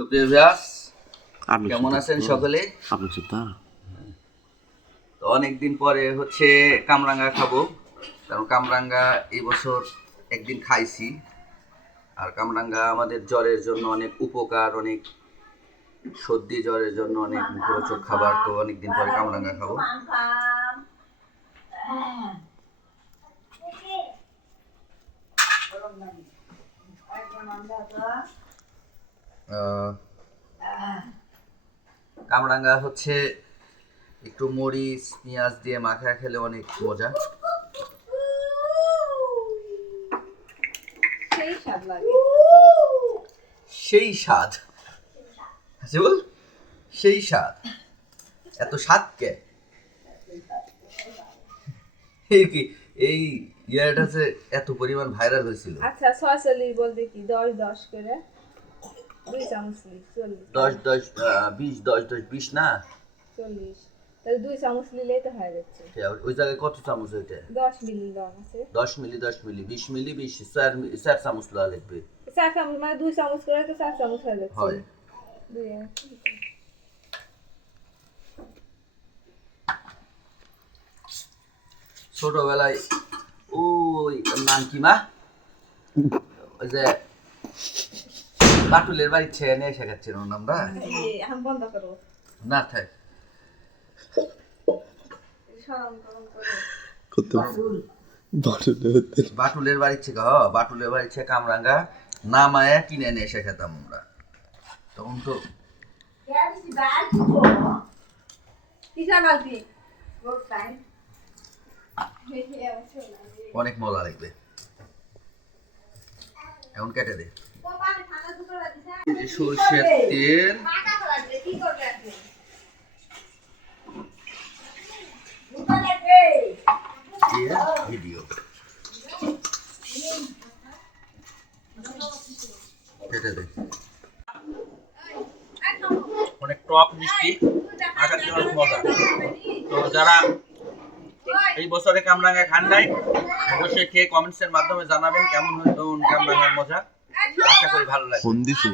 সুপ্রিয় ভিউয়ার্স, কেমন আছেন সকলে? তো অনেকদিন পরে হচ্ছে কামরাঙ্গা খাবো, কারণ কামরাঙ্গা এই বছর একদিন খাইছি। আর কামরাঙ্গা আমাদের জ্বরের জন্য অনেক উপকার, অনেক সর্দি জ্বরের জন্য অনেক মুখরোচক খাবার। তো অনেকদিন পরে কামরাঙ্গা খাবো। কামরাঙ্গা হচ্ছে একটু মরিচ পেঁয়াজ দিয়ে মাখা খেলে অনেক মজা। সেই স্বাদ বল, সেই স্বাদ। এত স্বাদ কে? এই কি এই ইয়াটা যে এত পরিমাণ ভাইরাল হয়েছিল? আচ্ছা 46 বলতে কি 10 করে 2 চামচ 10 10 20 10 10 20 না 40, তাহলে 2 চামচ নিলেই তো হয়ে যাচ্ছে। ওই জায়গায় কত চামচ হইতে? 10 মিলি লবণ আছে। 10 মিলি 10 মিলি 20 মিলি 20 4 চামচ লওয়া লাগবে। 4 চামচ মানে 2 চামচ করে তো 4 চামচ হয়ে যাচ্ছে। হয়। ছোটবেলায় ওই নাম কি মা, ওই যে বাটুলের বাড়ি ছেড়ে নিয়ে এসে গেছেন ওর নামটা এখন বন্ধ করো না থাক বাটুলের বাড়ি থেকে বাটুলের বাড়ি থেকে কামরাঙ্গা নামায়া কিনে নিয়ে এসে খেতাম আমরা তখন। তো অনেক মজা লাগবে। এখন কেটে দে সরষের তেল, ভিডিও কেটে দে। অনেক টক মিষ্টি, আকাশ অনেক মজা। তো যারা এই বছরে কামরাঙ্গা খান নাই অবশ্যই খেয়ে কমেন্টসের মাধ্যমে জানাবেন কেমন হতো কামরাঙ্গার মজা। আশা করি ভালো লাগবে। ফোন দিছি।